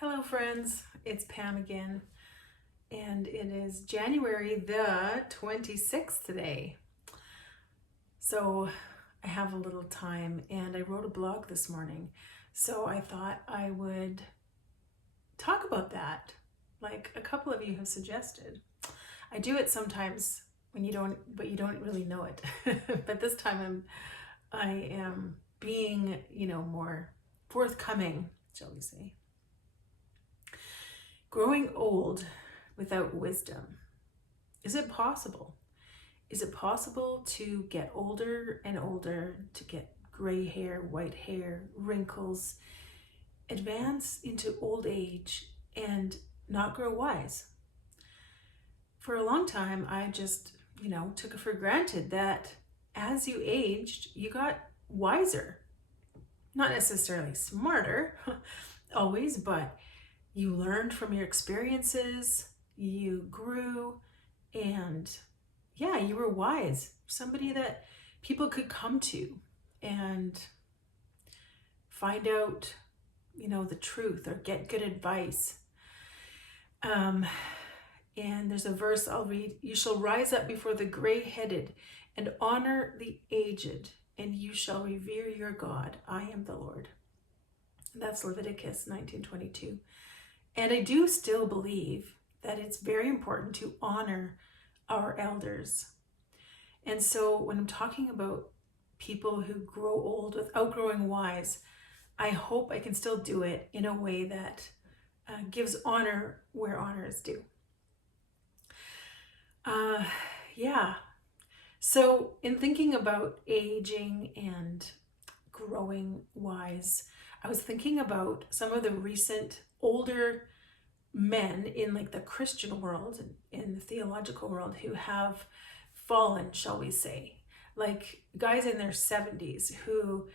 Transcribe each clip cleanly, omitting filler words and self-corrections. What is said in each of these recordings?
Hello friends, it's Pam again, and it is January the 26th today. So I have a little time and I wrote a blog this morning. So I thought I would talk about that, like a couple of you have suggested. I do it sometimes when you don't really know it. But this time I am being, more forthcoming, shall we say. Growing old without wisdom. Is it possible? Is it possible to get older and older, to get gray hair, white hair, wrinkles, advance into old age and not grow wise? For a long time, I just, took it for granted that as you aged, you got wiser. Not necessarily smarter always, but you learned from your experiences, you grew, and yeah, you were wise. Somebody that people could come to and find out, the truth or get good advice. And there's a verse I'll read. You shall rise up before the gray-headed and honor the aged, and you shall revere your God. I am the Lord. That's Leviticus 19:22. And I do still believe that it's very important to honor our elders. And so when I'm talking about people who grow old without growing wise, I hope I can still do it in a way that gives honor where honor is due. So in thinking about aging and growing wise, I was thinking about some of the recent older men in like the Christian world, in the theological world, who have fallen, shall we say, like guys in their 70s who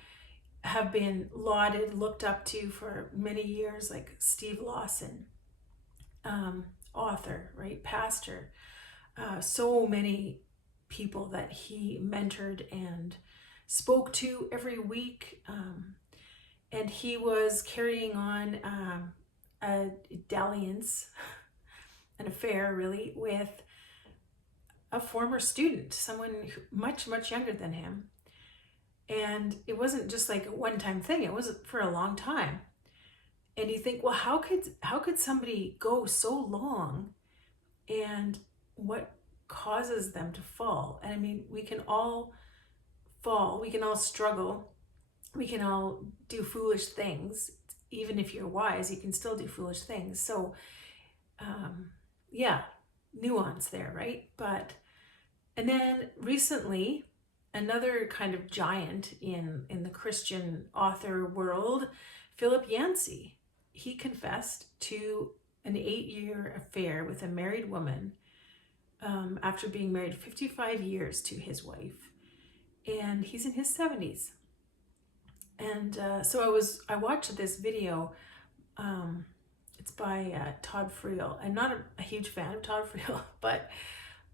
have been lauded, looked up to for many years, like Steve Lawson, author, right, pastor, so many people that he mentored and spoke to every week, and he was carrying on a dalliance, an affair really, with a former student, someone much, much younger than him. And it wasn't just like a one-time thing, it was for a long time. And you think, well, how could somebody go so long, and what causes them to fall? And I mean, we can all fall, we can all struggle, we can all do foolish things. Even if you're wise, you can still do foolish things. So nuance there, right? And then recently, another kind of giant in the Christian author world, Philip Yancey, he confessed to an 8-year affair with a married woman after being married 55 years to his wife. And he's in his 70s. And so I watched this video. It's by Todd Friel. I'm not a huge fan of Todd Friel, but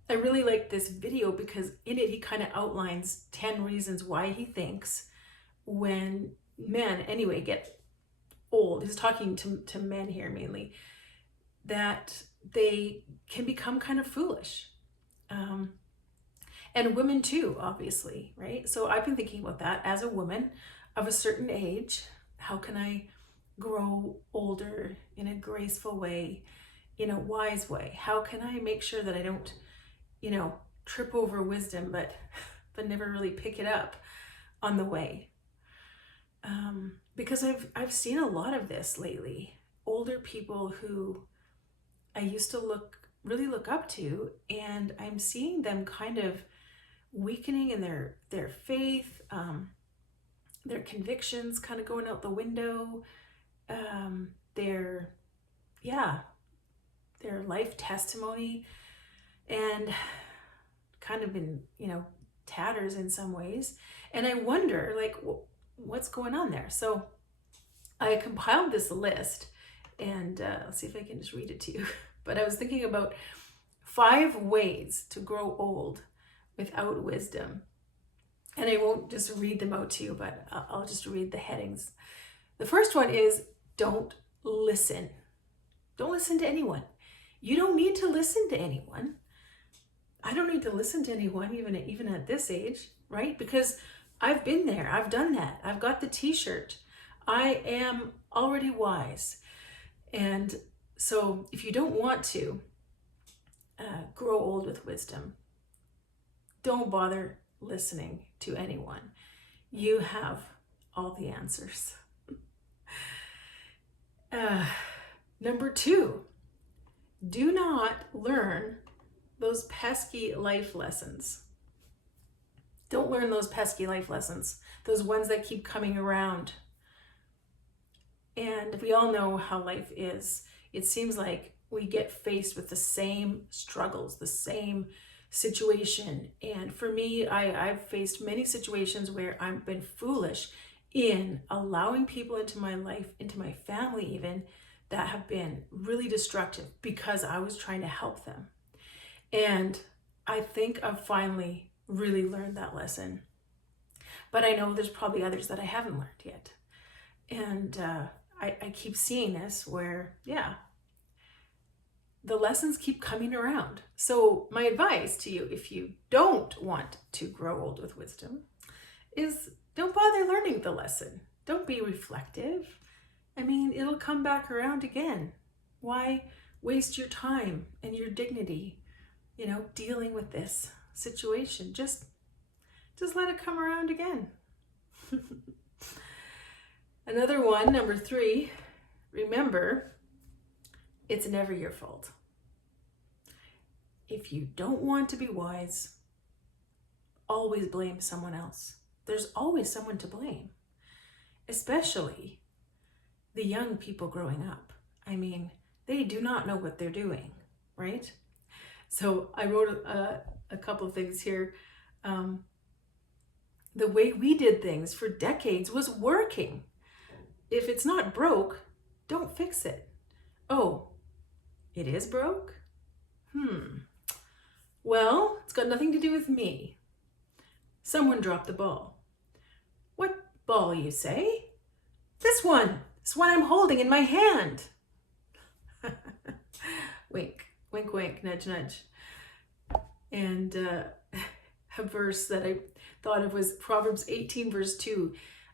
I really like this video because in it he kind of outlines 10 reasons why he thinks when men, anyway, get old, he's talking to men here mainly, that they can become kind of foolish. And women too, obviously, right? So I've been thinking about that as a woman of a certain age. How can I grow older in a graceful way, in a wise way? How can I make sure that I don't, trip over wisdom, but never really pick it up on the way? Because I've seen a lot of this lately. Older people who I used to really look up to, and I'm seeing them kind of weakening in their faith, their convictions kind of going out the window, their life testimony, and kind of in tatters in some ways. And I wonder, like, what's going on there? So I compiled this list, and let's see if I can just read it to you. But I was thinking about 5 ways to grow old without wisdom. And I won't just read them out to you, but I'll just read the headings. The first one is don't listen. Don't listen to anyone. You don't need to listen to anyone. I don't need to listen to anyone, even at this age, right? Because I've been there. I've done that. I've got the t-shirt. I am already wise. And so if you don't want to grow old with wisdom, don't bother listening to anyone. You have all the answers. Number 2, do not learn those pesky life lessons. Don't learn those pesky life lessons, those ones that keep coming around. And we all know how life is. It seems like we get faced with the same struggles, the same situation. And for me, I've faced many situations where I've been foolish in allowing people into my life, into my family even, that have been really destructive because I was trying to help them. And I think I've finally really learned that lesson. But I know there's probably others that I haven't learned yet. And I keep seeing this where, the lessons keep coming around. So my advice to you, if you don't want to grow old with wisdom, is don't bother learning the lesson. Don't be reflective. I mean, it'll come back around again. Why waste your time and your dignity, dealing with this situation? Just let it come around again. Another one, number 3, remember, it's never your fault. If you don't want to be wise, always blame someone else. There's always someone to blame, especially the young people growing up. I mean, they do not know what they're doing, right? So I wrote a couple of things here. The way we did things for decades was working. If it's not broke, don't fix it. Oh, it is broke? Well, it's got nothing to do with me. Someone dropped the ball. What ball, you say? This one. This one I'm holding in my hand. Wink, wink, wink, nudge, nudge. And a verse that I thought of was Proverbs 18, verse 2.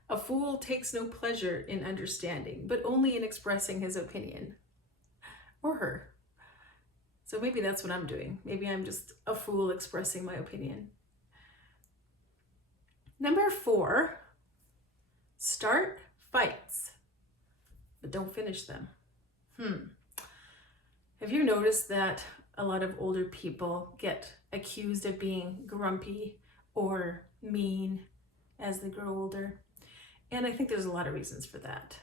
A fool takes no pleasure in understanding, but only in expressing his opinion. Or her. So maybe that's what I'm doing. Maybe I'm just a fool expressing my opinion. Number 4, start fights, but don't finish them. Have you noticed that a lot of older people get accused of being grumpy or mean as they grow older? And I think there's a lot of reasons for that.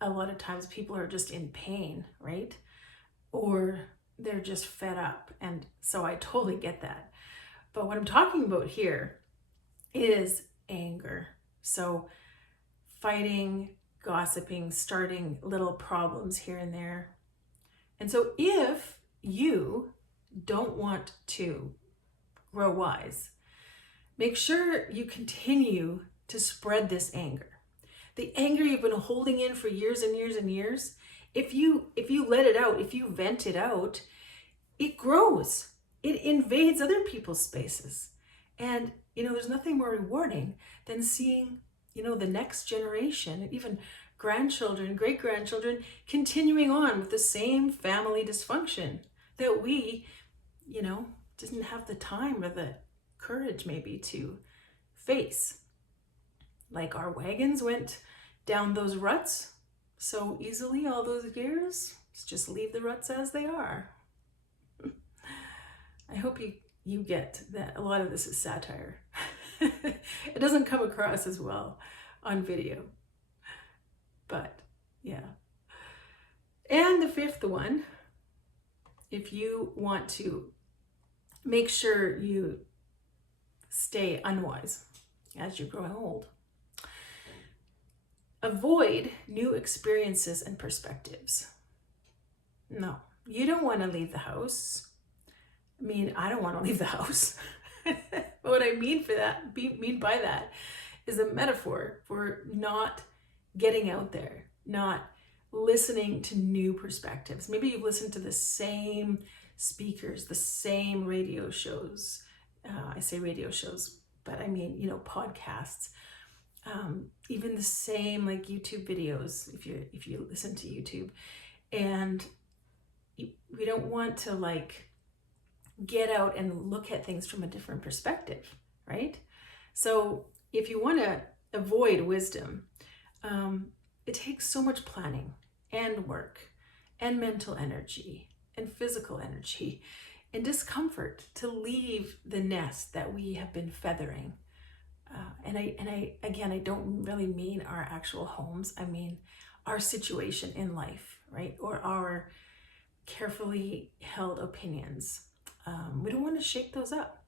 A lot of times people are just in pain, right? Or they're just fed up. And so I totally get that. But what I'm talking about here is anger. So fighting, gossiping, starting little problems here and there. And so if you don't want to grow wise, make sure you continue to spread this anger. The anger you've been holding in for years and years and years, if you let it out, if you vent it out, it grows. It invades other people's spaces. And, there's nothing more rewarding than seeing, the next generation, even grandchildren, great-grandchildren, continuing on with the same family dysfunction that we, didn't have the time or the courage maybe to face. Like our wagons went down those ruts so easily all those years. Let's just leave the ruts as they are. I hope you get that a lot of this is satire. It doesn't come across as well on video. But yeah. And the 5th one, if you want to make sure you stay unwise as you're growing old, avoid new experiences and perspectives. No, you don't want to leave the house. I mean, I don't want to leave the house. But what I mean by that is a metaphor for not getting out there, not listening to new perspectives. Maybe you've listened to the same speakers, the same radio shows. I say radio shows, but I mean, podcasts. Even the same like YouTube videos, if you listen to YouTube. And we don't want to like get out and look at things from a different perspective, right? So if you want to avoid wisdom, it takes so much planning and work and mental energy and physical energy and discomfort to leave the nest that we have been feathering. And I don't really mean our actual homes. I mean our situation in life, right? Or our carefully held opinions. We don't want to shake those up.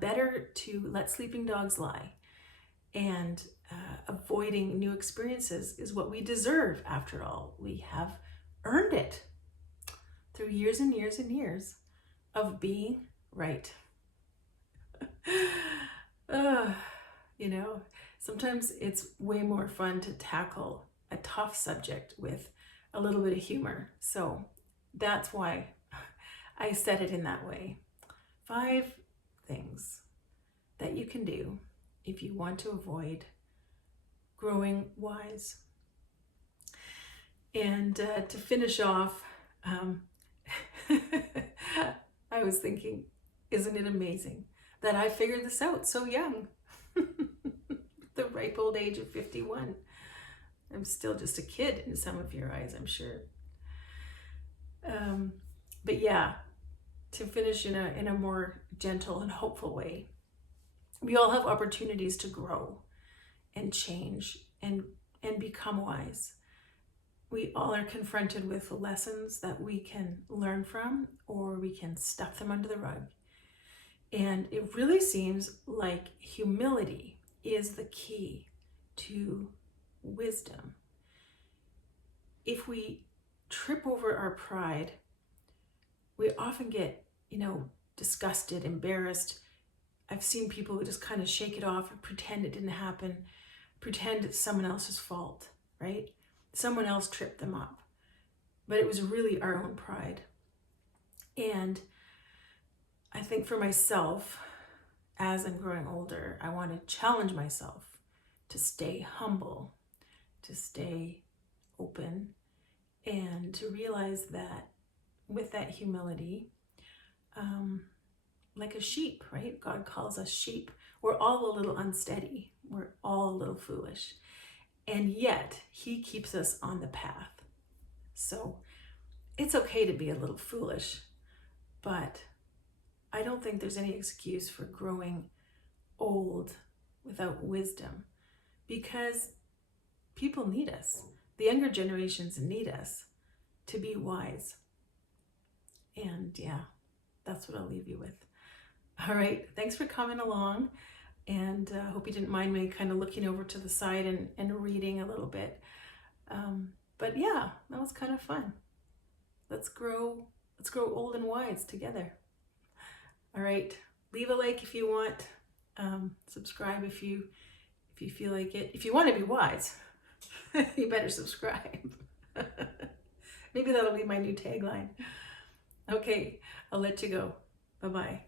Better to let sleeping dogs lie. And avoiding new experiences is what we deserve, after all. We have earned it through years and years and years of being right. Sometimes it's way more fun to tackle a tough subject with a little bit of humor. So that's why I said it in that way. 5 things that you can do if you want to avoid growing wise. And to finish off, I was thinking, isn't it amazing that I figured this out so young? The ripe old age of 51. I'm still just a kid in some of your eyes, I'm sure. But yeah, to finish in a more gentle and hopeful way, we all have opportunities to grow and change and become wise. We all are confronted with lessons that we can learn from, or we can stuff them under the rug. And it really seems like humility is the key to wisdom. If we trip over our pride, we often get, disgusted, embarrassed. I've seen people who just kind of shake it off and pretend it didn't happen, pretend it's someone else's fault, right? Someone else tripped them up. But it was really our own pride. And I think for myself, as I'm growing older, I want to challenge myself to stay humble, to stay open, and to realize that with that humility, like a sheep, right? God calls us sheep. We're all a little unsteady. We're all a little foolish. And yet he keeps us on the path. So it's okay to be a little foolish, but I don't think there's any excuse for growing old without wisdom, because people need us. The younger generations need us to be wise. And yeah, that's what I'll leave you with. All right, thanks for coming along, and I hope you didn't mind me kind of looking over to the side and reading a little bit. But yeah, that was kind of fun. Let's grow old and wise together. All right, leave a like if you want. Subscribe if you feel like it. If you want to be wise, you better subscribe. Maybe that'll be my new tagline. Okay, I'll let you go. Bye-bye.